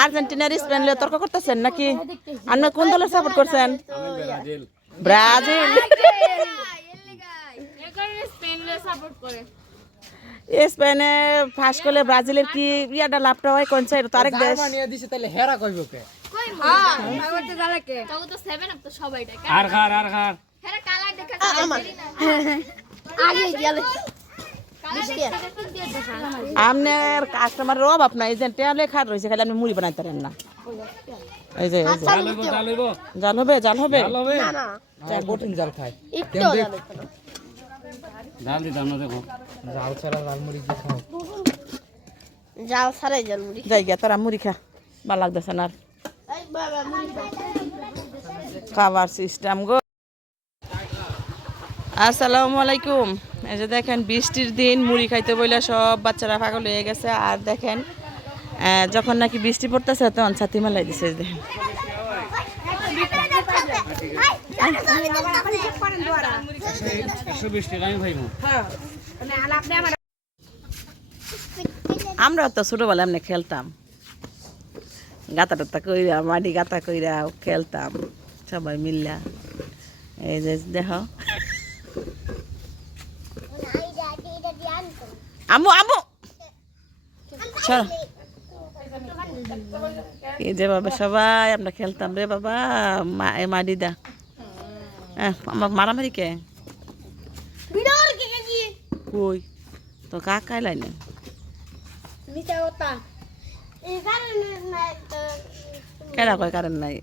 আর্জেন্টিনার স্পেন লিয়ে তর্ক করতেছেন নাকি? আপনি কোন দলের সাপোর্ট করছেন? ব্রাজিল। স্পেনে ফাঁস করলে ব্রাজিলের কি ইয়াটা লাভটা হয় কোন সাইড? তো আরেক দেশ আপনার কাস্টমারের অভাব নাই, যে টেলে খাট রয়েছে, খালি আপনি মুড়ি বানাইতে পারেন না। এই যে জাল হবে, জাল হবে, জাল খায় জাল দিতাম না, দেখো জাল ছাড়া লাল মুড়ি দিয়ে খাও, জাল ছাড়াই জাল মুড়ি যাই গিয়া তোরা মুড়ি খা, ভালো লাগতেছে না খাবার সিস্টেম গো। আসসালামু আলাইকুম। এই যে দেখেন বৃষ্টির দিন মুড়ি খাইতে বইলে সব বাচ্চারা পাগল হয়ে গেছে। আর দেখেন যখন নাকি বৃষ্টি পড়তেছে তখন ছাতি মেলাই দিছে। দেখেন আমরা তো ছোটবেলা এমনি খেলতাম, গাতা টাতা কইরা, মাটি গাতা কইরা খেলতাম সবাই মিল্লা। এই যে দেখো আমু আমু চল, এই যে বাবা সবাই আমরা খেলতাম রে বাবা। মাটি দা আমার মারামারি কে কই তো কাকাই লাইনে কেডা কয় কারেন্ট নাই?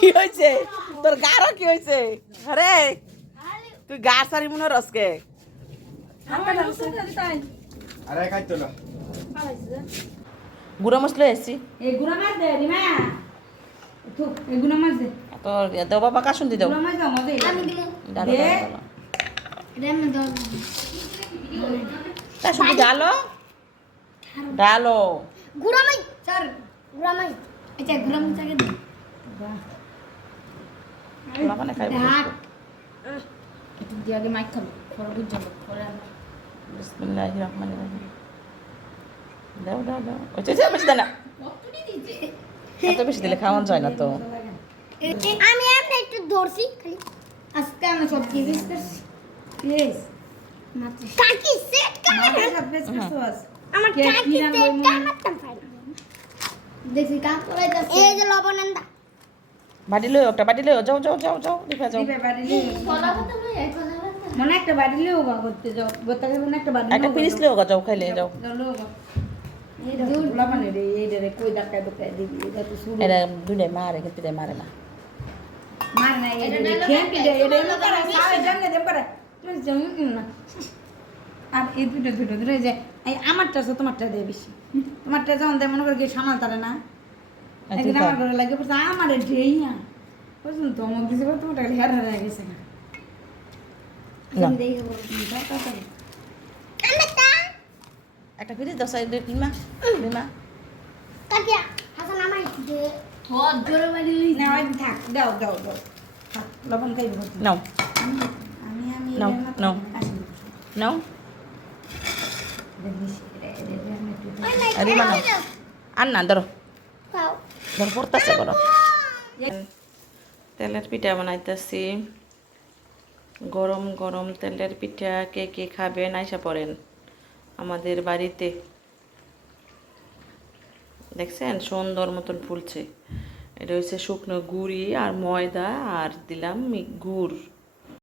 কি হয়েছে তোর গারো? কি হয়েছে? আরে তুই গার সারি মনে রসকে গুঁড়ো মশলা এসছি তোর দেও বাবা কাশুন দি দেও কাশুন দি ডালো ডালো গুড়ামাই স্যার গুড়ামাই আচ্ছা গুড়ামাই চাকে দে মানে খাইব একটু দিয়ে আগে মাইক খাবো ফরগুজ যাবো ফরে বিসমিল্লাহির রহমানির রহিম দাও দাও দাও ওইটা যে বেশি দেনা কতটি দিতে এত বেশি দিলে খাওয়া যায় না তো। আমি আপনি একটু দর্শি খালি আজকে আমি সব কি বিস্তার প্লিজ মাত্র কাকি সেট করে সব বেশ করছস আমার কাকি সেট কামাতাম পারি দেখি কাম করে যাচ্ছে এই যে লবণন্দা বাড়ি লই একটা বাড়ি লই যাও যাও যাও যাও দিবা যাও দিবে বাড়ি লই কলা কথা লই এই কথা মনে একটা বাড়ি লইও গা করতে যাও গোতাকে মনে একটা বাড়ি একটা পিরিস লইও যাও খাইলে যাও চলো এই দূর লবণে রে এই রে কই ডাকায় ডাকায় দিবি এটা তো শুরু এটা দুলে মারে কিন্তু এটা মারে না মার না এটা খেম কি দে এটা এমন করে সাবে জঙ্গে দেব করে তুমি জঙ্গে না আর এই দুটো দুটো ধরে যে এই আমারটা আছে তোমারটা দে বেশি তোমারটা যখন দেয় মনে করে কি সামাল তারে না একদিন আমার ঘরে লাগে পড়ছে আমারে দেই না বুঝুন তো আমার দিছে তোমারটা হেয়ার হয়ে গেছে না আমি দেই হবো একটা পিরিস দাও সাইড দিমা দিমা কাকিয়া হাসান আমাই দে হদ জোরে মারি না ওই থাক দাও দাও দাও লবণ খাইব নাও আমি আমি নাও নাও নাও আরে মানো আর না ধরো ধর পড়তেছে করো। তেলের পিঠা বানাইতেছি, গরম গরম তেলের পিঠা। কে কে খাবেন আইসা পড়েন আমাদের বাড়িতে। দেখছেন সুন্দর মতন ফুলছে। এটা হচ্ছে শুকনো গুড়ি আর ময়দা আর দিলাম গুড়।